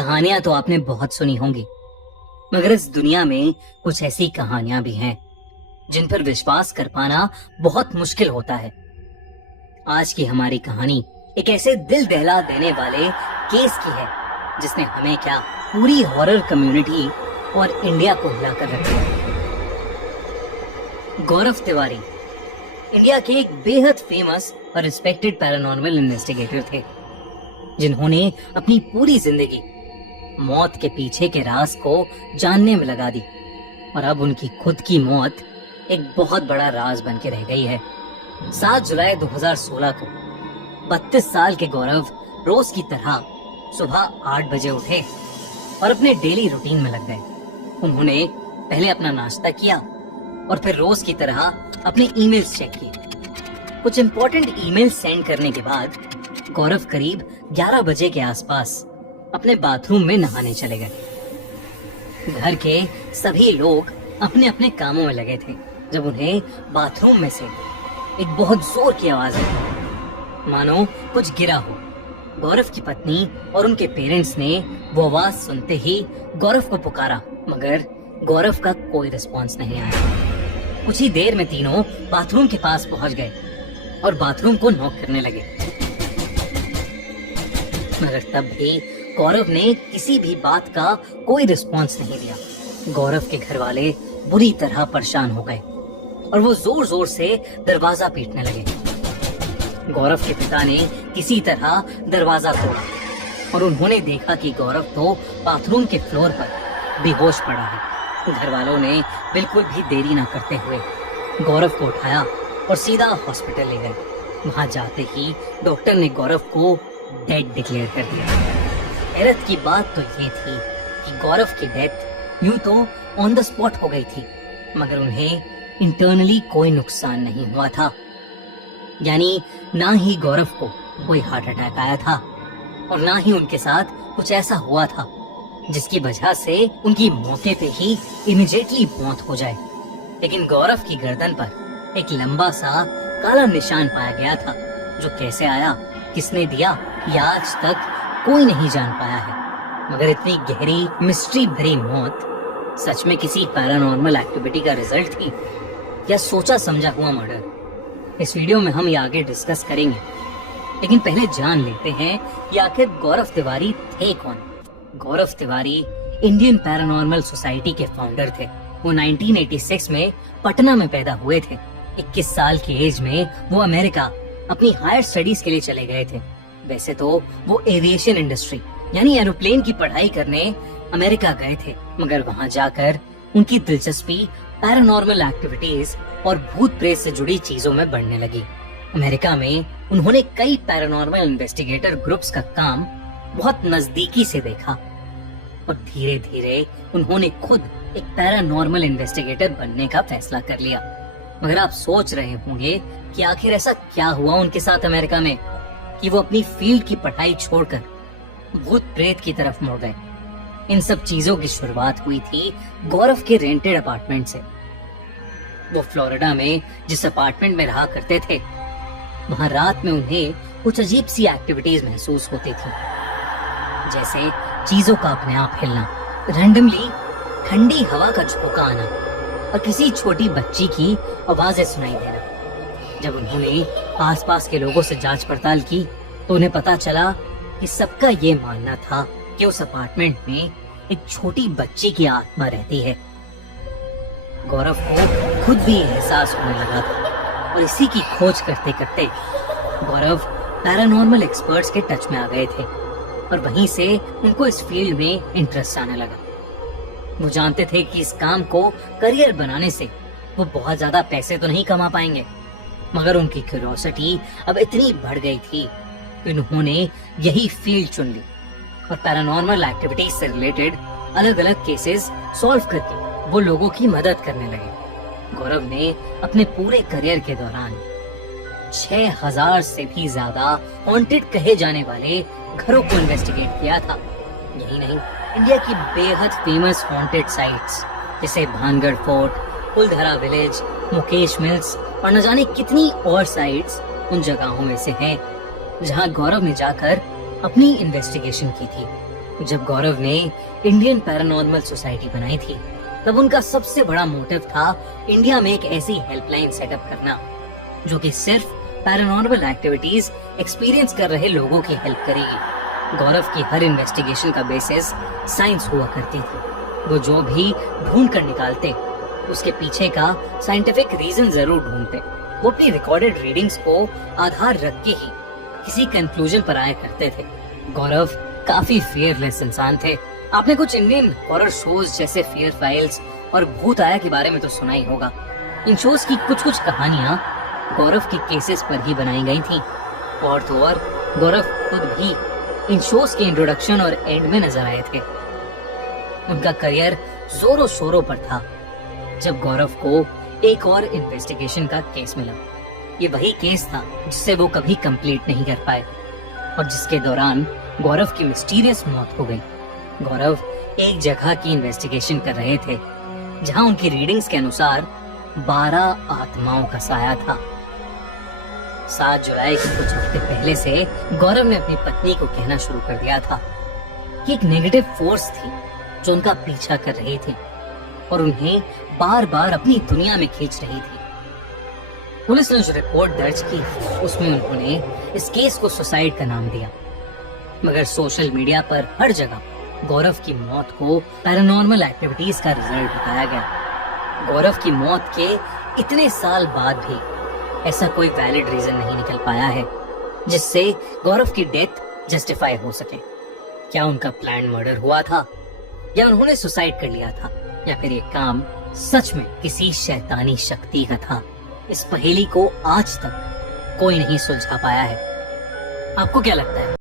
कहानियां तो आपने बहुत सुनी होंगी, मगर इस दुनिया में कुछ ऐसी कहानियां भी हैं जिन पर विश्वास कर पाना बहुत मुश्किल होता है। आज की हमारी कहानी एक ऐसे दिल दहला देने वाले केस की है जिसने हमें क्या, पूरी हॉरर कम्युनिटी और इंडिया को हिलाकर रख दिया। गौरव तिवारी इंडिया के एक बेहद फेमस और रिस्पेक्टेड पैरानॉर्मल इन्वेस्टिगेटर थे, जिन्होंने अपनी पूरी जिंदगी मौत के पीछे के राज को जानने में लगा दी और अब उनकी खुद की मौत एक बहुत बड़ा राज बन के रह गई है। 7 जुलाई 2016 को 32 साल के गौरव रोज की तरह सुबह 8 बजे उठे और अपने डेली रूटीन में लग गए। उन्होंने पहले अपना नाश्ता किया और फिर रोज की तरह अपने ईमेल्स चेक किए। कुछ इंपॉर्टेंट ईमेल सेंड करने के बाद गौरव करीब 11 बजे के आसपास अपने बाथरूम में नहाने चले गए। घर के सभी लोग अपने अपने कामों में लगे थे जब उन्हें बाथरूम में से एक बहुत जोर की आवाज आई, मानो कुछ गिरा हो। गौरव की पत्नी और उनके पेरेंट्स ने वो आवाज सुनते ही गौरव को पुकारा, मगर गौरव का कोई रिस्पॉन्स नहीं आया। कुछ ही देर में तीनों बाथरूम के पास पहुंच गए और बाथरूम को नॉक करने लगे, मगर तब भी गौरव ने किसी भी बात का कोई रिस्पॉन्स नहीं दिया। गौरव के घर वाले बुरी तरह परेशान हो गए और वो जोर जोर से दरवाजा पीटने लगे। गौरव के पिता ने किसी तरह दरवाजा तोड़ा और उन्होंने देखा कि गौरव तो बाथरूम के फ्लोर पर बेहोश पड़ा है। घर वालों ने बिल्कुल भी देरी ना करते हुए गौरव को उठाया और सीधा हॉस्पिटल ले गए। वहां जाते ही डॉक्टर ने गौरव को डेड डिक्लेयर कर दिया। हैरत की बात तो ये थी कि गौरव की डेथ यूं तो ऑन द स्पॉट हो गई थी, मगर उन्हें इंटरनली कोई नुकसान नहीं हुआ था। यानी ना ही गौरव को कोई हार्ट अटैक आया था और ना ही उनके साथ कुछ ऐसा हुआ था जिसकी वजह से उनकी मौके पे ही इमीडिएटली मौत हो जाए। लेकिन गौरव की गर्दन पर एक लंबा सा काला निशान पाया गया था, जो कैसे आया, किसने दिया, या आज तक कोई नहीं जान पाया है। मगर इतनी गहरी मिस्ट्री भरी मौत सच में किसी पैरानॉर्मल एक्टिविटी का रिजल्ट थी या सोचा समझा हुआ मर्डर? इस वीडियो में हम ये आगे डिस्कस करेंगे, लेकिन पहले जान लेते हैं कि आखिर गौरव तिवारी थे कौन। गौरव तिवारी इंडियन पैरानॉर्मल सोसाइटी के फाउंडर थे। वो 1986 में पटना में पैदा हुए थे। 21 साल की एज में वो अमेरिका अपनी हायर स्टडीज के लिए चले गए थे। वैसे तो वो एविएशन इंडस्ट्री यानी एरोप्लेन की पढ़ाई करने अमेरिका गए थे, मगर वहां जाकर उनकी दिलचस्पी पैरानॉर्मल एक्टिविटीज और भूत प्रेत से जुड़ी चीजों में बढ़ने लगी। अमेरिका में उन्होंने कई पैरानॉर्मल इन्वेस्टिगेटर ग्रुप्स का काम बहुत नजदीकी से देखा और धीरे धीरे उन्होंने खुद एक पैरानॉर्मल इन्वेस्टिगेटर बनने का फैसला कर लिया। मगर आप सोच रहे होंगे कि आखिर ऐसा क्या हुआ उनके साथ अमेरिका में कि वो अपनी फील्ड की पढ़ाई छोड़कर भूत प्रेत की तरफ मुड़ गए। इन सब चीजों की शुरुआत हुई थी गौरव के रेंटेड अपार्टमेंट से। वो फ्लोरिडा में जिस अपार्टमेंट में रहा करते थे, वहां रात में उन्हें कुछ अजीब सी एक्टिविटीज महसूस होती थी, जैसे चीजों का अपने आप हिलना, रैंडमली ठंडी हवा का झोंका आना और किसी छोटी बच्ची की आवाजें सुनाई देना। जब उन्होंने आसपास के लोगों से जांच पड़ताल की तो उन्हें पता चला कि सबका ये मानना था कि उस अपार्टमेंट में एक छोटी बच्ची की आत्मा रहती है। गौरव को खुद भी एहसास होने लगा था और इसी की खोज करते करते गौरव पैरानॉर्मल एक्सपर्ट्स के टच में आ गए थे और वहीं से उनको इस फील्ड में इंटरेस्ट आने लगा। वो जानते थे कि इस काम को करियर बनाने से वो बहुत ज्यादा पैसे तो नहीं कमा पाएंगे, मगर उनकी क्यूरियोसिटी अब इतनी बढ़ गई थी कि उन्होंने यही फील्ड चुन ली और पैरानॉर्मल एक्टिविटीज से रिलेटेड अलग अलग केसेस सॉल्व करके वो लोगों की मदद करने लगे। गौरव ने अपने पूरे करियर के दौरान 6000 से भी ज्यादा हॉन्टेड कहे जाने वाले घरों को इन्वेस्टिगेट किया था। यही नहीं, इंडिया की बेहद फेमस हॉन्टेड साइट्स जैसे भानगढ़ फोर्ट, फुलधरा विलेज, मुकेश मिल्स और न जाने कितनी और साइट्स उन जगहों में से हैं जहां गौरव ने जाकर अपनी इन्वेस्टिगेशन की थी। जब गौरव ने इंडियन पैरानॉर्मल सोसाइटी बनाई थी, तब उनका सबसे बड़ा मोटिव था इंडिया में एक ऐसी हेल्पलाइन सेटअप करना जो कि सिर्फ पैरानॉर्मल एक्टिविटीज एक्सपीरियंस कर रहे लोगों की हेल्प करेगी। गौरव की हर इन्वेस्टिगेशन का बेसिस साइंस हुआ करती थी। वो जो भी ढूंढ कर निकालते, उसके पीछे का साइंटिफिक रीजन जरूर ढूंढते। वो अपनी रिकॉर्डेड रीडिंग्स को आधार रख के ही किसी कंक्लूजन पर आया करते थे। गौरव काफी फियरलेस इंसान थे। आपने कुछ इंडियन हॉरर शोज जैसे फियर फाइल्स और भूत आया के बारे में तो सुना ही होगा। इन शोज की कुछ कुछ कहानियां गौरव के केसेस पर ही बनाई गई थी। और तो और गौरव खुद भी इन शोज के इंट्रोडक्शन और एंड में नजर आए थे। उनका करियर जोरों शोरों पर था जब गौरव को एक और इन्वेस्टिगेशन का केस मिला। ये वही केस था जिसे वो कभी कंप्लीट नहीं कर पाए और जिसके दौरान गौरव की मिस्टीरियस मौत हो गई। गौरव एक जगह की इन्वेस्टिगेशन कर रहे थे जहां उनकी रीडिंग्स के अनुसार 12 आत्माओं का साया था। 7 जुलाई के कुछ हफ्ते पहले से गौरव ने अपनी पत्नी को कहना शुरू कर दिया था कि एक नेगेटिव फोर्स थी जो उनका पीछा कर रही थी और उन्हें बार बार अपनी दुनिया में खींच रही थी। पुलिस ने जो रिपोर्ट दर्ज की उसमें उन्होंने इस केस को सुसाइड का नाम दिया, मगर सोशल मीडिया पर हर जगह गौरव की मौत को पैरानॉर्मल एक्टिविटीज का रिजल्ट बताया गया। गौरव की मौत के इतने साल बाद भी ऐसा कोई वैलिड रीजन नहीं निकल पाया है जिससे गौरव की डेथ जस्टिफाई हो सके। क्या उनका प्लान मर्डर हुआ था या उन्होंने सुसाइड कर लिया था या फिर ये काम सच में किसी शैतानी शक्ति का था? इस पहेली को आज तक कोई नहीं सुलझा पाया है। आपको क्या लगता है?